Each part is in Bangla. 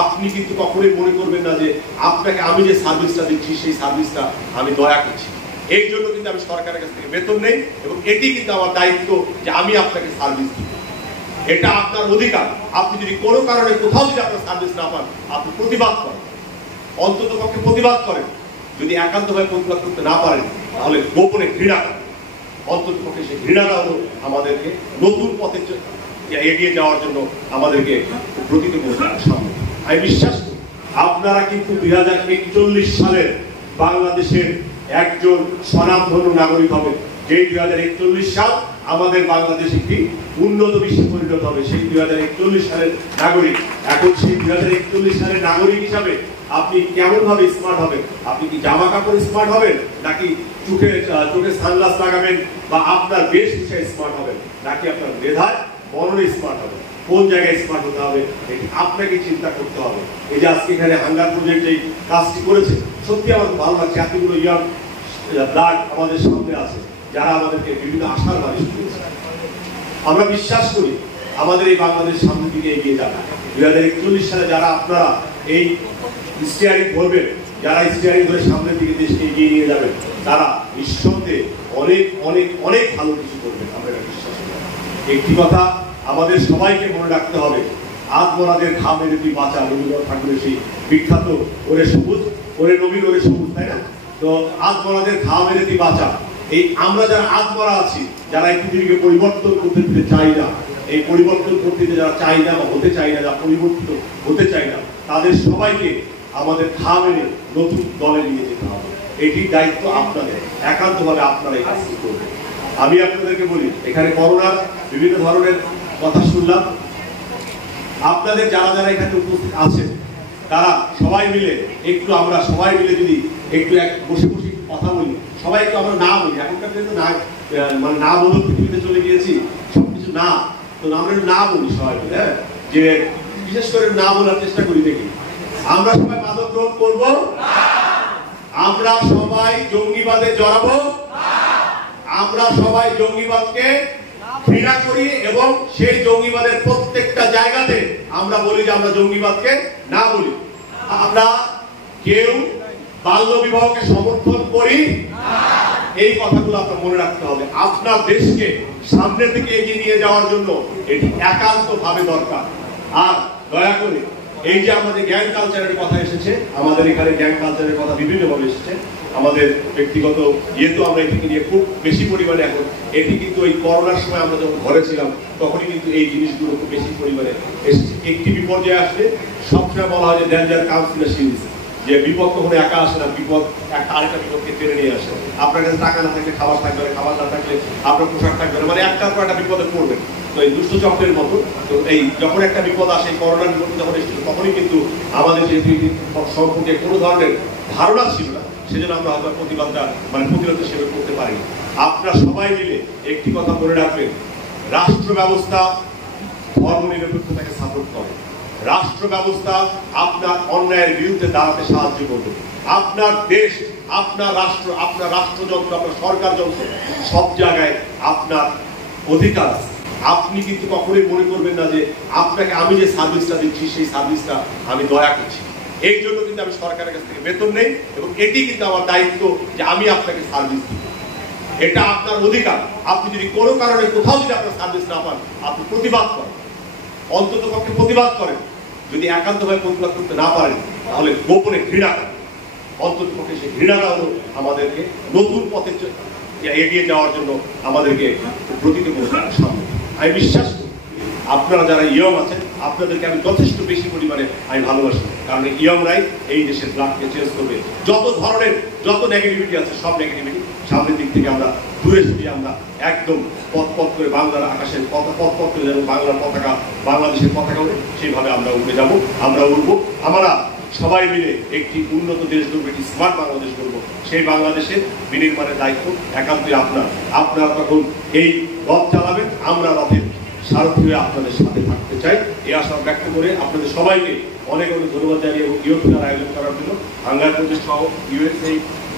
আপনি কিন্তু কখনোই মনে করবেন না যে আপনাকে আমি যে সার্ভিসটা দিচ্ছি সেই সার্ভিসটা আমি দয়া করছি। এই জন্য কিন্তু আমি সরকারের কাছ থেকে বেতন নেই এবং এটি কিন্তু আমার দায়িত্ব যে আমি আপনাকে সার্ভিস দিব। এটা আপনার অধিকার। আপনি যদি কোনো কারণে কোথাও যদি আপনার সার্ভিস না পান, আপনি প্রতিবাদ করেন, অন্তত পক্ষে প্রতিবাদ করেন। যদি একান্তভাবে প্রতিবাদ করতে না পারেন তাহলে গোপনে ঘৃণা করেন। অন্তত পক্ষে সেই ঘৃণাটা হলো আমাদেরকে নতুন পথে এগিয়ে যাওয়ার জন্য আমাদেরকে প্রতীত করে সামনে। আমি বিশ্বাস করি আপনারা কিন্তু 2041 সালের বাংলাদেশের একজন স্বনামধন্য নাগরিক হবে। যে 2041 সাল আমাদের বাংলাদেশ একটি উন্নত বিশ্বে পরিণত হবে, সেই 2041 সালের নাগরিক। এখন সেই 2041 সালের নাগরিক হিসাবে আপনি কেমন ভাবে স্মার্ট হবেন? আপনি কি জামা কাপড় স্মার্ট হবেন, নাকি চোখে সানগ্লাস লাগাবেন, বা আপনার বেশ বিষয়ে স্মার্ট হবেন, নাকি আপনার মেধায় মননে স্মার্ট হবে? কোন জায়গায় স্মার্ট হতে হবে এটি আপনাকে চিন্তা করতে হবে। এই যে আজকে এখানে হাঙ্গার প্রজেক্ট এই কাজটি করেছে, সত্যি আমার ভালো লাগছে। এতগুলো ইয়াং ব্লাড আমাদের সামনে আছে যারা আমাদেরকে বিভিন্ন আশার বাণী শুনিয়েছে। আমরা বিশ্বাস করি আমাদের এই বাংলাদেশ সামনের দিকে এগিয়ে যাবে। 2041 সালে যারা আপনারা এই স্টিয়ারিং ধরবেন, যারা স্টিয়ারিং ধরে সামনের দিকে দেশকে এগিয়ে নিয়ে যাবেন, তারা নিঃসন্দেহে অনেক অনেক অনেক ভালো কিছু করবেন। আমরা বিশ্বাস করি। একটি কথা আমাদের সবাইকে মনে রাখতে হবে, আত্মরাদের ঘামের তুই বাঁচা, রবীন্দ্রনাথ ঠাকুরের সেই বিখ্যাত ওরে সবুজ, ওরে নবীন ওরে সবুজ, তাই না? তো আত্মরাদের ঘামের তুই বাঁচা। এই আমরা যারা আত্মরা আছি, যারা এই পৃথিবীকে পরিবর্তন করতে দিতে চাই না, এই পরিবর্তন করতে যারা চাই না বা হতে চাই না, যারা পরিবর্তিত হতে চাই না, তাদের সবাইকে আমাদের ঘামের নতুন দলে নিয়ে যেতে হবে। এটির দায়িত্ব আপনাদের, একান্তভাবে আপনারা এই কাজটি করবেন। আমি আপনাদেরকে বলি, এখানে করোনার বিভিন্ন ধরনের কথা শুনলাম। আপনাদের যারা যারা এখানে উপস্থিত আছেন তারা সবাই মিলে একটু, আমরা সবাই মিলে যদি একটু বসে বসে কথা বলি, সবাই একটু আমরা না বলি। এখনকার দিনে তো না, মানে না বলে পৃথিবীতে চলে গিয়েছি, সবকিছু না, তো আমরা না বলি সবাই মিলে, যে বিশেষ করে না বলার চেষ্টা করি। দেখি আমরা সবাই মাদক গ্রহণ করবো, আমরা সবাই জঙ্গিবাদে জড়াবো, আমরা সবাই জঙ্গিবাদকে ঘৃণা করি এবং সেই জঙ্গিবাদের প্রত্যেকটা জায়গাতে আমরা বলি যে আমরা জঙ্গিবাদকে না বলি। আমরা কেউ বাল্য বিবাহকে সমর্থন করি, এই কথাগুলো আপনার মনে রাখতে হবে। আপনার দেশকে সামনের দিকে এগিয়ে নিয়ে যাওয়ার জন্য এটি একান্ত ভাবে দরকার। আর দয়া করে এই যে আমাদের গ্যাং কালচারের কথা এসেছে, আমাদের এখানে গ্যাং কালচারের কথা বিভিন্ন ভাবে এসেছে। আমাদের ব্যক্তিগত ইয়েতো আমরা এটিকে নিয়ে খুব বেশি পরিমাণে এখন, এটি কিন্তু ওই করোনার সময় আমরা যখন ঘরে ছিলাম তখনই কিন্তু এই জিনিসগুলো খুব বেশি পরিমাণে এসেছে। একটি বিপর্যয় আসলে সবসময় বলা হয় যে danger comes in a series, যে বিপদ কখনো একা আসে না, বিপদ একটা আরেকটা বিপদকে টেনে নিয়ে আসে। আপনার কাছে টাকা না থাকলে খাবার থাকবে না, খাবার না থাকলে আপনার পোশাক থাকবে না, মানে একটার পর একটা বিপদে পড়বেন। তো এই দুষ্ট চক্রের মতো, তো এই যখন একটা বিপদ আসে, করোনার বিপদ যখন এসেছিল, তখনই কিন্তু আমাদের যে সম্পর্কে কোনো ধরনের ধারণা ছিল না, সেজন্য আমরা হয়তো প্রতিবাদটা প্রতিরোধ সেবা করতে পারিনি। আপনারা সবাই মিলে একটি কথা মনে রাখবেন, রাষ্ট্র ব্যবস্থা ধর্মনিরপেক্ষতাকে সাপোর্ট করে। রাষ্ট্র ব্যবস্থা আপনার অন্যায়ের বিরুদ্ধে দাঁড়াতে সাহায্য করবে। আপনার দেশ, আপনার রাষ্ট্র, আপনার রাষ্ট্রযন্ত্র, আপনার সরকার যন্ত্র, সব জায়গায় আপনার অধিকার। আপনি কিন্তু কখনোই মনে করবেন না যে আপনাকে আমি যে সার্ভিসটা দিচ্ছি সেই সার্ভিসটা আমি দয়া করছি। এই জন্য কিন্তু আমি সরকারের কাছ থেকে বেতন নেই এবং এটি কিন্তু আমার দায়িত্ব যে আমি আপনাকে সার্ভিস দিব। এটা আপনার অধিকার। আপনি যদি কোনো কারণে কোথাও যদি আপনার সার্ভিস না পান, আপনি প্রতিবাদ করেন, অন্তত পক্ষে প্রতিবাদ করেন। যদি একান্তভাবে প্রতিবাদ করতে না পারেন তাহলে গোপনে ঘৃণা করেন। অন্তত পক্ষে সেই ঘৃণাটা হলো আমাদেরকে নতুন পথে এগিয়ে যাওয়ার জন্য আমাদেরকে প্রতীত করে সামনে। আমি বিশ্বাস করি আপনারা যারা ইয়ং আছেন, আপনাদেরকে আমি যথেষ্ট বেশি পরিমাণে আমি ভালোবাসি, কারণ ইয়ংরাই এই দেশের ব্লাডকে চেঞ্জ করবে। যত ধরনের যত নেগেটিভিটি আছে, সব নেগেটিভিটি সামনের দিক থেকে আমরা দূরে সরিয়ে আমরা একদম পথ করে বাংলার আকাশের পথ করে যেন বাংলার পতাকা, বাংলাদেশের পতাকা উঠে, সেইভাবে আমরা উঠে যাব, আমরা উঠবো। আমরা সবাই মিলে একটি উন্নত দেশ গড়বো, একটি স্মার্ট বাংলাদেশ গড়বো। সেই বাংলাদেশের বিনির্মাণের দায়িত্ব একান্তই আপনার। আপনারা তখন এই রথ চালাবেন, আমরা রথের সারথি হয়ে আপনাদের সাথে থাকতে চাই। এই আশা ব্যক্ত করে আপনাদের সবাইকে অনেক অনেক ধন্যবাদ জানিয়ে এবং ইউপিআর আয়োজন করার জন্য হাঙ্গার প্রজেক্ট সহ ইউএসএ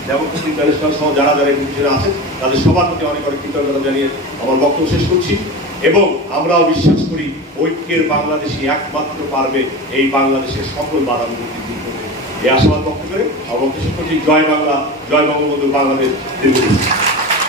ডেমোক্রেসি ইন্টারন্যাশনাল সহ যারা যারা এই আছেন তাদের সবার প্রতি অনেক অনেক কৃতজ্ঞতা জানিয়ে আমার বক্তব্য শেষ করছি। এবং আমরাও বিশ্বাস করি ঐক্যের বাংলাদেশই একমাত্র পারবে এই বাংলাদেশের সকল বাধাবিপত্তি দূর করতে। এই আশাবাদ ব্যক্ত করে আমার বক্তব্য শেষ করছি। জয় বাংলা, জয় বঙ্গবন্ধু, বাংলাদেশ।